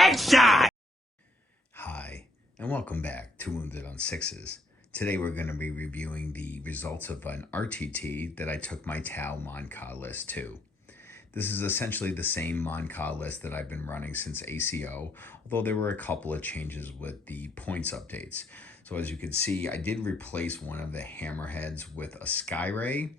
Headshot! Hi, and welcome back to Wounded on Sixes. Today we're going to be reviewing the results of an RTT that I took my Tau Mont'ka list to. This is essentially the same Mont'ka list that I've been running since ACO, although there were a couple of changes with the points updates. So as you can see, I did replace one of the hammerheads with a Skyray.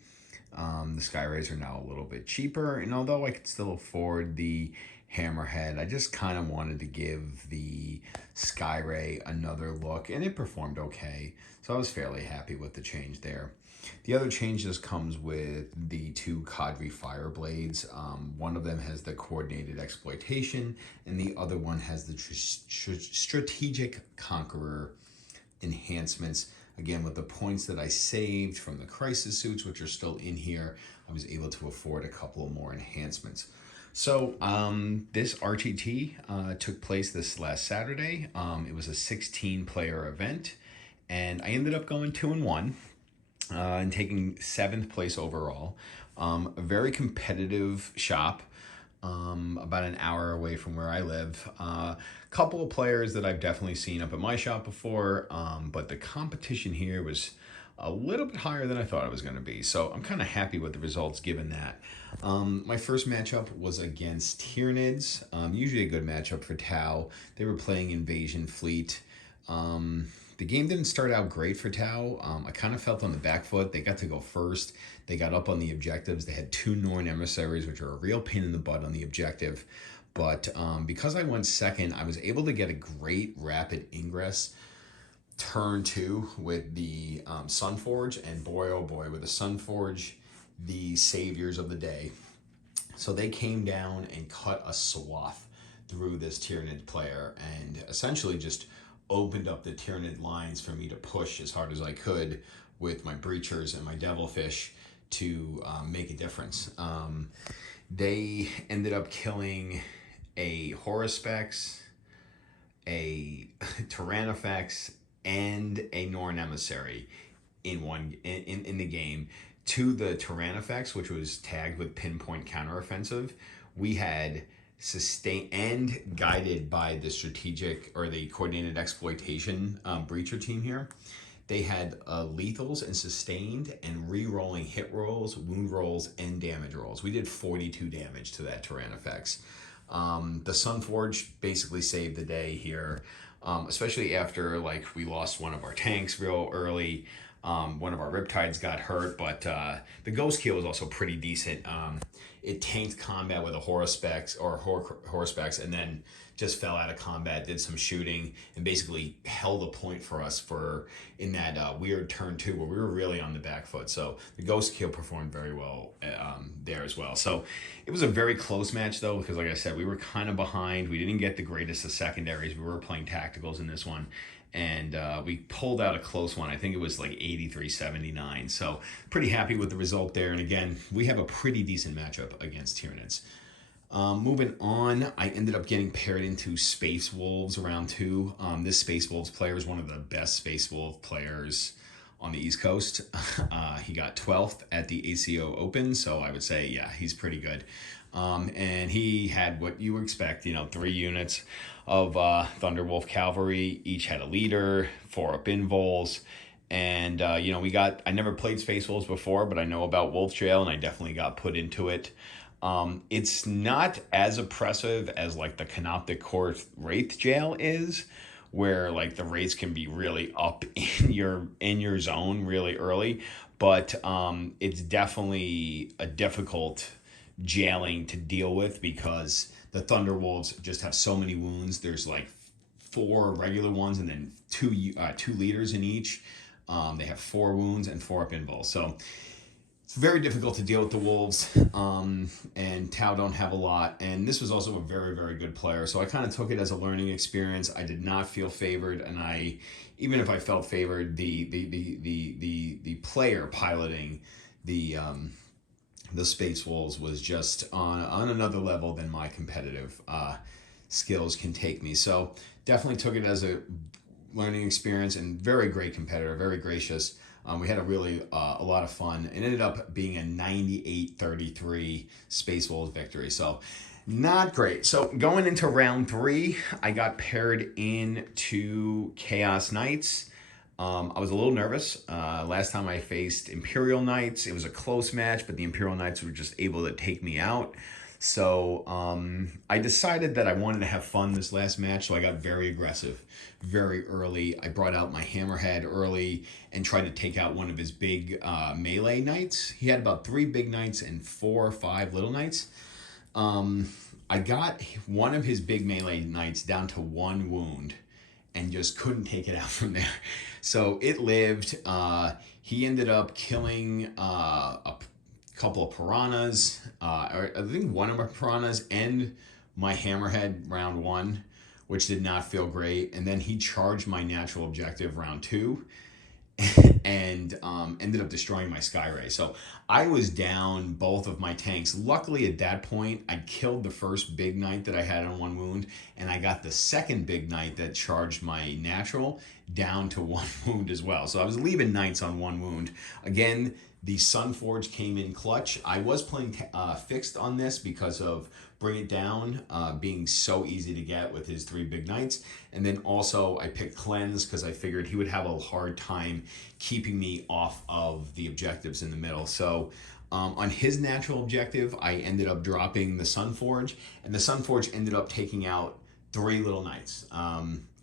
The Skyrays are now a little bit cheaper, and although I could still afford the hammerhead, I just kind of wanted to give the Skyray another look, and it performed okay. So I was fairly happy with the change there. The other change just comes with the two Cadre Fireblades. One of them has the coordinated exploitation, and the other one has the strategic conqueror enhancements. Again, with the points that I saved from the crisis suits, which are still in here, I was able to afford a couple of more enhancements. So this RTT took place this last Saturday. It was a 16-player event, and I ended up going 2-1 and taking 7th place overall. A very competitive shop. About an hour away from where I live. Couple of players that I've definitely seen up at my shop before, but the competition here was a little bit higher than I thought it was going to be. So I'm kind of happy with the results given that. My first matchup was against Tyranids, usually a good matchup for Tau. They were playing Invasion Fleet. The game didn't start out great for Tau. I kind of felt on the back foot. They got to go first. They got up on the objectives. They had 2 Norn emissaries, which are a real pain in the butt on the objective. But because I went second, I was able to get a great rapid ingress turn 2 with the Sunforge. And boy, oh boy, with the Sunforge, the saviors of the day. So they came down and cut a swath through this Tyranid player and essentially just opened up the Tyranid lines for me to push as hard as I could with my Breachers and my Devilfish to make a difference. They ended up killing a Horuspex, a Tyrannifex, and a Norn Emissary in the game. To the Tyrannifex, which was tagged with pinpoint counteroffensive, we had sustained and guided by the strategic or the coordinated exploitation breacher team here. They had lethals and sustained and re-rolling hit rolls, wound rolls, and damage rolls. We did 42 damage to that Tyrannifex. The Sunforge basically saved the day here, especially after we lost one of our tanks real early. One of our Riptides got hurt, but the Ghost Kill was also pretty decent. It tanked combat with a Horuspex and then just fell out of combat, did some shooting, and basically held a point for us in that weird turn 2 where we were really on the back foot. So the Ghost Kill performed very well there as well. So it was a very close match though, because like I said, we were kind of behind. We didn't get the greatest of secondaries. We were playing tacticals in this one. And we pulled out a close one. I think it was like 83-79. So pretty happy with the result there. And again, we have a pretty decent matchup against Tyranids. Moving on, I ended up getting paired into Space Wolves round 2. This Space Wolves player is one of the best Space Wolf players on the East Coast. He got 12th at the ACO Open, so I would say, yeah, he's pretty good. And he had what you expect, 3 units of Thunderwolf Cavalry. Each had a leader, 4 up invols. And, I never played Space Wolves before, but I know about Wolf Jail, and I definitely got put into it. It's not as oppressive as the Canoptic Court Wraith Jail is, where the rates can be really up in your zone really early, but it's definitely a difficult jailing to deal with because the Thunderwolves just have so many wounds. There's 4 regular ones and then 2 leaders in each. They have 4 wounds and 4 up invols. So it's very difficult to deal with the Wolves, and Tau don't have a lot. And this was also a very, very good player. So I kind of took it as a learning experience. I did not feel favored, and even if I felt favored, the player piloting the Space Wolves was just on another level than my competitive skills can take me. So definitely took it as a learning experience, and very great competitor, very gracious. We had a lot of fun. It ended up being a 98-33 Space Wolves victory. So Not great. So going into round three, I got paired into Chaos Knights. I was a little nervous. Last time I faced Imperial Knights, it was a close match, but the Imperial Knights were just able to take me out. So I decided that I wanted to have fun this last match, so I got very aggressive very early. I brought out my Hammerhead early and tried to take out one of his big melee knights. He had about 3 big knights and 4 or 5 little knights. I got one of his big melee knights down to 1 wound and just couldn't take it out from there. So it lived. He ended up killing a couple of piranhas, or I think one of my piranhas and my Hammerhead round 1, which did not feel great. And then he charged my natural objective round 2 and ended up destroying my Skyray. So I was down both of my tanks. Luckily at that point, I killed the first big knight that I had on 1 wound, and I got the second big knight that charged my natural down to 1 wound as well. So I was leaving knights on 1 wound. Again, the Sunforge came in clutch. I was playing fixed on this because of Bring It Down being so easy to get with his 3 big knights. And then also I picked Cleanse because I figured he would have a hard time keeping me off of the objectives in the middle. So on his natural objective, I ended up dropping the Sunforge, and the Sunforge ended up taking out 3 little knights.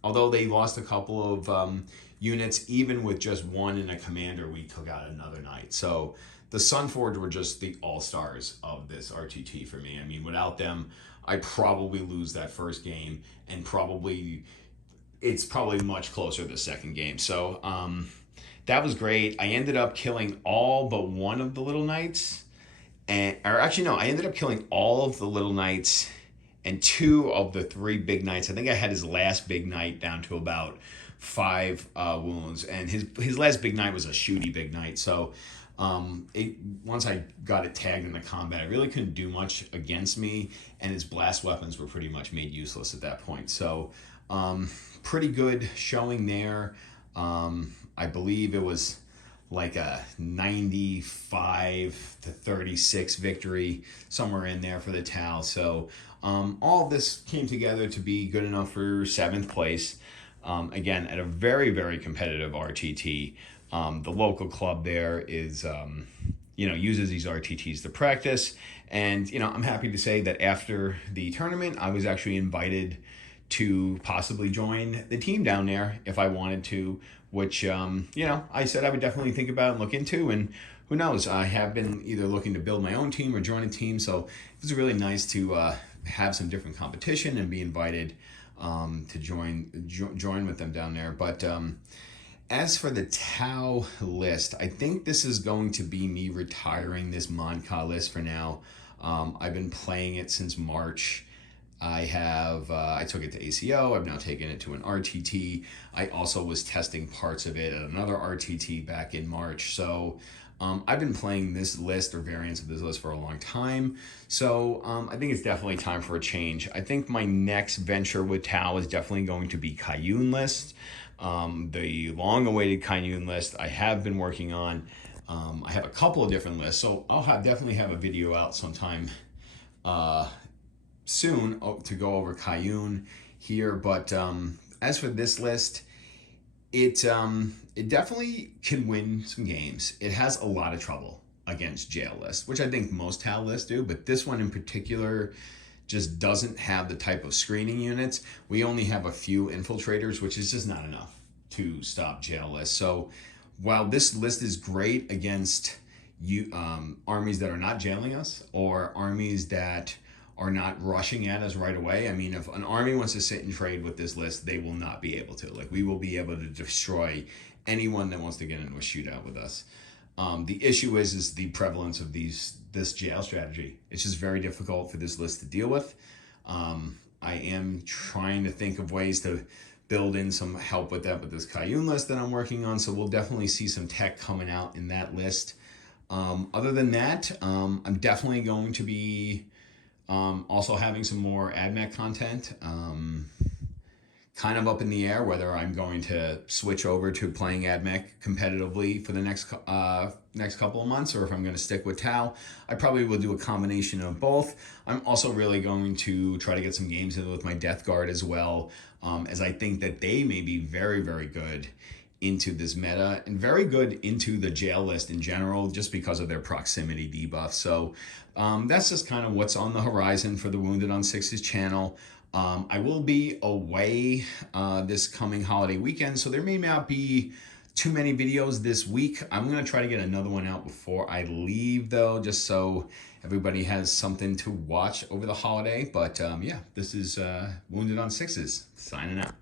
Although they lost a couple of units, even with just 1 and a commander, we took out another knight. So the Sunforge were just the all-stars of this RTT for me. I mean, without them, I'd probably lose that first game, and it's probably much closer the second game. So that was great. I ended up killing all but 1 of the little knights. Or actually, no, I ended up killing all of the little knights and 2 of the 3 big knights. I think I had his last big knight down to about 5 wounds, and his last big knight was a shooty big knight. So once I got it tagged in the combat, it really couldn't do much against me, and his blast weapons were pretty much made useless at that point. So pretty good showing there. I believe it was like a 95 to 36 victory, somewhere in there for the Tau. So all of this came together to be good enough for 7th place. Again, at a very, very competitive RTT. The local club there is, uses these RTTs to practice. And, I'm happy to say that after the tournament, I was actually invited to possibly join the team down there if I wanted to, which, I said I would definitely think about and look into. And who knows, I have been either looking to build my own team or join a team. So it was really nice to have some different competition and be invited to join with them down there. But as for the Tau list, I think this is going to be me retiring this Mont'ka list for now. I've been playing it since March. I took it to ACO. I've now taken it to an RTT. I also was testing parts of it at another RTT back in March. So I've been playing this list or variants of this list for a long time. So I think it's definitely time for a change. I think my next venture with Tau is definitely going to be Kayun list. The long-awaited Kayun list I have been working on. I have a couple of different lists, so I'll definitely have a video out sometime soon to go over Kayun here. But as for this list, it definitely can win some games. It has a lot of trouble against jail lists, which I think most Tau lists do, but this one in particular just doesn't have the type of screening units. We only have a few infiltrators, which is just not enough to stop jail lists. So while this list is great against armies that are not jailing us or armies that are not rushing at us right away. I mean, if an army wants to sit and trade with this list, they will not be able to. Like, we will be able to destroy anyone that wants to get into a shootout with us. The issue is the prevalence of this jail strategy. It's just very difficult for this list to deal with. I am trying to think of ways to build in some help with that with this Kayun list that I'm working on. So we'll definitely see some tech coming out in that list. Other than that, I'm definitely going to be also having some more AdMech content kind of up in the air whether I'm going to switch over to playing AdMech competitively for the next couple of months, or if I'm going to stick with Tau. I probably will do a combination of both. I'm also really going to try to get some games in with my Death Guard as well, as I think that they may be very, very good into this meta and very good into the jail list in general, just because of their proximity debuff. So that's just kind of what's on the horizon for the Wounded on Sixes channel. I will be away this coming holiday weekend, so there may not be too many videos this week. I'm going to try to get another one out before I leave, though, just so everybody has something to watch over the holiday. But yeah, this is Wounded on Sixes, signing out.